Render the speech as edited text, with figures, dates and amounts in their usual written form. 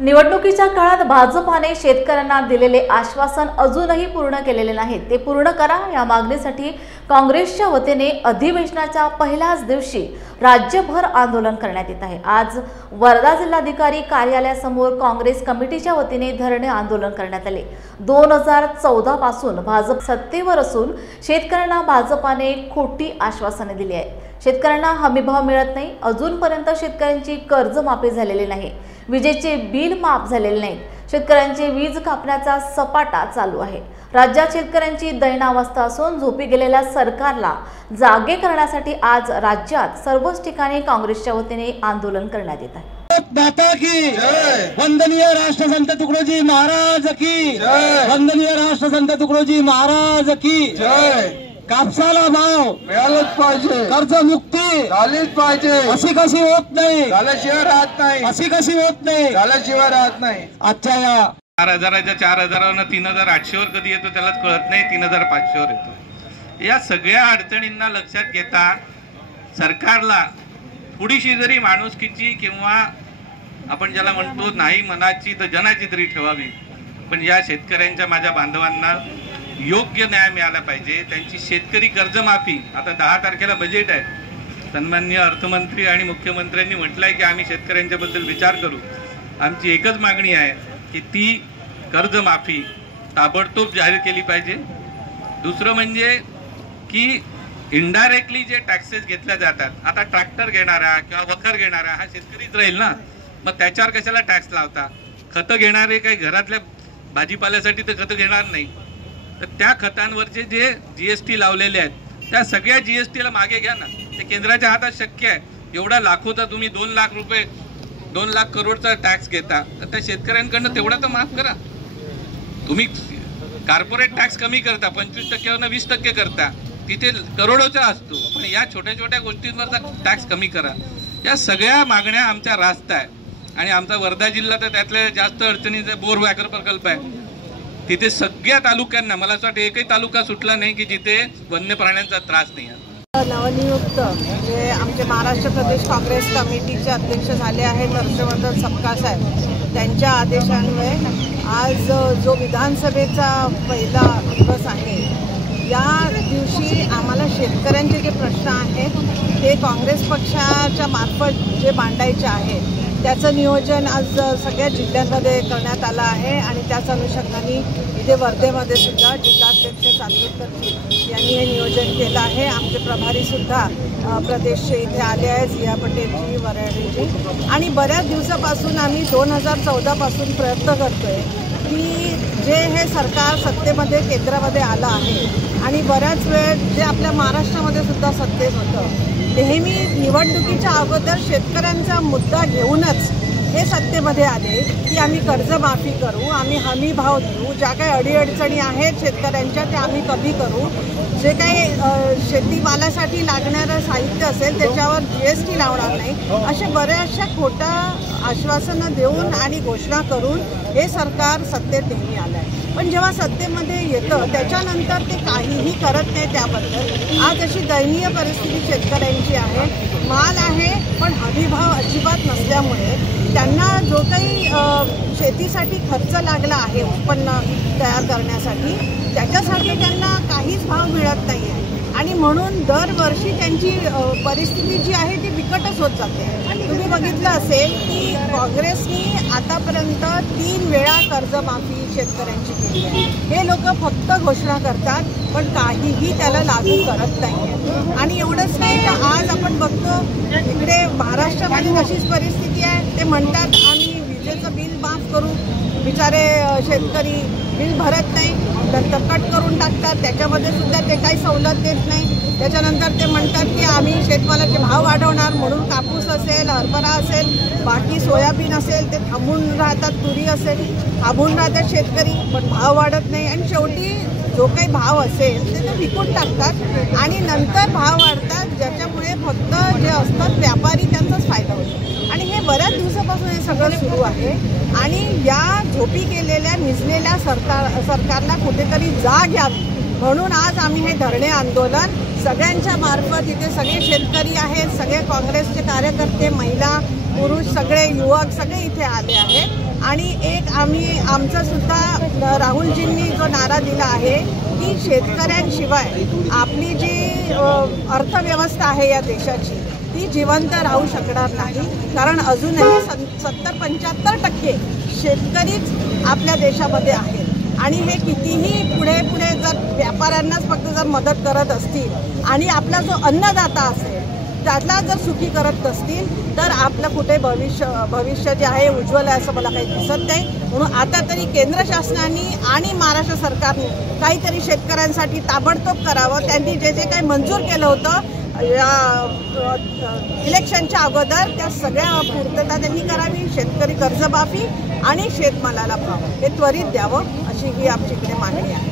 निवडणुकीच्या काळात भाजपाने शेतकऱ्यांना दिलेले आश्वासन अजूनही पूर्ण केलेले नाही। ते पूर्ण करा या मागणीसाठी काँग्रेसच्या वतीने अधिवेशनाच्या पहिल्याच दिवशी राज्यभर आंदोलन करण्यात येत आहे। आज वर्धा जिल्हाधिकारी कार्यालयासमोर काँग्रेस कमिटीच्या वतीने धरणे आंदोलन करण्यात आले। 2014 पासून भाजप सत्तेवर असून शेतकऱ्यांना भाजपाने खोटी आश्वासने दिली आहे। शेतकऱ्यांना हमीभाव मिळत नाही, अजूनपर्यंत शेतकऱ्यांची कर्जमाफी झालेली नाही, विजेचे बिल माफ झालेले नाही, शेतकऱ्यांचे वीज कापण्याचा सपाटा चालू आहे। राज्यात शेतकऱ्यांची दैनावस्था असून झोपी गेलेल्या सरकारला जागे करण्यासाठी आज राज्यात सर्वच ठिकाणी काँग्रेसच्या वतीने आंदोलन करण्यात येत आहे। दाता की वंदनीय राष्ट्रसंत तुकडोजी महाराज की वंदनीय राष्ट्रसंत तुकडोजी महाराज की जय। कापसाला भाव मिळालंच पाहिजे, कर्जमुक्ती झालीच पाहिजे, अशी कशी होत नाही, झाल्याशिवाय राहत नाही, अशी कशी होत नाही, झाल्याशिवाय राहत नाही। आजच्या या 4,000च्या 4,000वरून 3,800वर कधी येतो त्यालाच कळत नाही, 3,500वर येतो। या सगळ्या अडचणींना लक्षात घेता सरकारला थोडीशी जरी माणुसकीची किंवा आपण ज्याला म्हणतो नाही मनाची तर जनाची तरी ठेवावी, पण या शेतकऱ्यांच्या माझ्या बांधवांना योग्य न्याय मिळाला पाहिजे। त्यांची शेतकरी कर्जमाफी, आता 10 तारखेला बजेट आहे, सन्माननीय अर्थमंत्री आणि मुख्यमंत्र्यांनी म्हटलंय की आम्ही शेतकऱ्यांच्या बद्दल विचार करू। आमची एकच मागणी आहे की ती कर्जमाफी ताबडतोब जाहीर केली पाहिजे। दुसरं म्हणजे की इनडायरेक्टली जे टॅक्सेस घेतल्या जातात, आता ट्रॅक्टर घेणारा किंवा वखर घेणारा हा शेतकरीच राहील ना, मग त्याच्यावर कशाला टॅक्स लावता? खतं घेणारे काही घरातल्या भाजीपाल्यासाठी तर खतं घेणार नाही, तर त्या खतांवरचे जे जीएसटी लावलेले आहेत त्या सगळ्या जीएसटीला मागे घ्या ना। ते केंद्राच्या हातात शक्य आहे। एवढा लाखोचा तुम्ही 2 लाख रुपये 2 लाख करोडचा टॅक्स घेता, तर त्या शेतकऱ्यांकडनं तेवढा तर माफ करा। तुम्ही कॉर्पोरेट टॅक्स कमी करता, 25%वरून 20% करता, तिथे करोडोचा असतो, पण या छोट्या छोट्या गोष्टींवरचा टॅक्स कमी करा। या सगळ्या मागण्या आमच्या रास्त आहे आणि आमचा वर्धा जिल्हा तर त्यातल्या जास्त अडचणीचा बोर व्याघ्र प्रकल्प आहे। तिथे सगळ्या तालुक्यांना, मला असं वाटतं एकही तालुका सुटला नाही की जिथे वन्य प्राण्यांचा त्रास नाही आहे। नवनियुक्त जे आमचे महाराष्ट्र प्रदेश काँग्रेस कमिटीचे अध्यक्ष झाले आहेत हर्षवर्धन सपकाळ साहेब, त्यांच्या आदेशान्वये आज जो विधानसभेचा पहिला दिवस आहे, या दिवशी आम्हाला शेतकऱ्यांचे जे प्रश्न आहेत ते काँग्रेस पक्षाच्या मार्फत जे मांडायचे आहेत त्याचं नियोजन आज सगळ्या जिल्ह्यांमध्ये करण्यात आलं आहे आणि त्याच अनुषंगाने इथे वर्धेमध्ये सुद्धा जिल्हाध्यक्ष चांदोरकर यांनी हे नियोजन केलं आहे। आमचे प्रभारीसुद्धा प्रदेशचे इथे आले आहेत, जिया पटेलजी, वराडेजी, आणि बऱ्याच दिवसापासून आम्ही 2014 पासून प्रयत्न करतोय की जे हे सरकार सत्तेमध्ये केंद्रामध्ये आलं आहे आणि बऱ्याच वेळ जे आपल्या महाराष्ट्रामध्ये सुद्धा सत्तेत होतं, नेहमी निवडणुकीच्या अगोदर शेतकऱ्यांचा मुद्दा घेऊनच हे सत्तेमध्ये आले की आम्ही कर्जमाफी करू, आम्ही हमी भाव देऊ, ज्या काही अडीअडचणी आहेत शेतकऱ्यांच्या त्या आम्ही कमी करू, जे काही शेतीमालासाठी लागणारं साहित्य असेल त्याच्यावर जीएसटी लावणार नाही, अशा बऱ्याचशा खोट्या आश्वासनं देऊन आणि घोषणा करून हे सरकार सत्तेत नेहमी आलं आहे। पण जेव्हा सत्तेमध्ये येतं त्याच्यानंतर ते काहीही करत नाही। त्याबद्दल आज अशी दयनीय परिस्थिती शेतकऱ्यांची आहे। माल आहे पण हमीभाव अजिबात नसल्यामुळे त्यांना जो काही शेतीसाठी खर्च लागला आहे उत्पन्न तयार करण्यासाठी, त्याच्यासाठी त्यांना काहीच भाव मिळत नाही आहे आणि म्हणून दरवर्षी त्यांची परिस्थिती जी आहे ती बिकटच होत जाते। तुम्ही बघितलं असेल की काँग्रेसनी आतापर्यंत 3 वेळा कर्जमाफी शेतकऱ्यांची केली आहे। हे लोक फक्त घोषणा करतात पण काहीही त्याला लागू करत नाही। आणि एवढंच नाही तर आज आपण बघतो इकडे महाराष्ट्रामध्ये तशीच परिस्थिती आहे। ते म्हणतात आम्ही विजेचं बिल माफ करू, बिचारे शेतकरी बिल भरत नाही तर कट करून टाकतात, त्याच्यामध्ये सुद्धा ते काही सवलत देत नाही। त्याच्यानंतर ते म्हणतात की आम्ही शेतमालाचे भाव वाढवणार म्हणून कापूस असेल, हरभरा असेल, बाकी सोयाबीन असेल ते थांबून राहतात, तुरी असेल थांबून राहतात शेतकरी, पण भाव वाढत नाही आणि शेवटी जो काही भाव असेल ते विकून टाकतात आणि नंतर भाव वाढतात, ज्याच्यामुळे फक्त जे असतात व्यापारी त्यांचाच फायदा होतो। आणि हे बऱ्याच दिवसापासून हे सगळं सुरू आहे आणि या झोपी केलेल्या निजलेल्या सरकारला कुठेतरी जाग यावी म्हणून आज आम्ही हे धरणे आंदोलन सगळ्यांच्या मार्फत, इथे सगळे शेतकरी आहेत, सगळे काँग्रेसचे कार्यकर्ते, महिला, पुरुष, सगळे युवक सगळे इथे आले आहेत आणि एक आमचा सुद्धा राहुलजींनी जो नारा दिला आहे की शेतकऱ्यांशिवाय आपली जी अर्थव्यवस्था आहे या देशाची ती जिवंत राहू शकणार नाही, कारण अजूनही 70-75% शेतकरीच आपल्या देशामध्ये आहेत आणि हे कितीही पुढे जर व्यापाऱ्यांनाच फक्त जर मदत करत असतील आणि आपला जो अन्नदाता असेल त्यातला जर सुखी करत असतील तर आपलं कुठे भविष्य जे आहे उज्ज्वल आहे असं मला काही दिसत नाही. म्हणून आता तरी केंद्र शासनाने आणि महाराष्ट्र सरकारने काहीतरी शेतकऱ्यांसाठी ताबडतोब करावं. त्यांनी जे काही मंजूर केलं होतं या इलेक्शनच्या अगोदर त्या सगळ्या पूर्तता त्यांनी करावी. शेतकरी कर्जमाफी आणि शेतमालाला भाव हे त्वरित द्यावं अशी ही आमची इकडे मागणी आहे.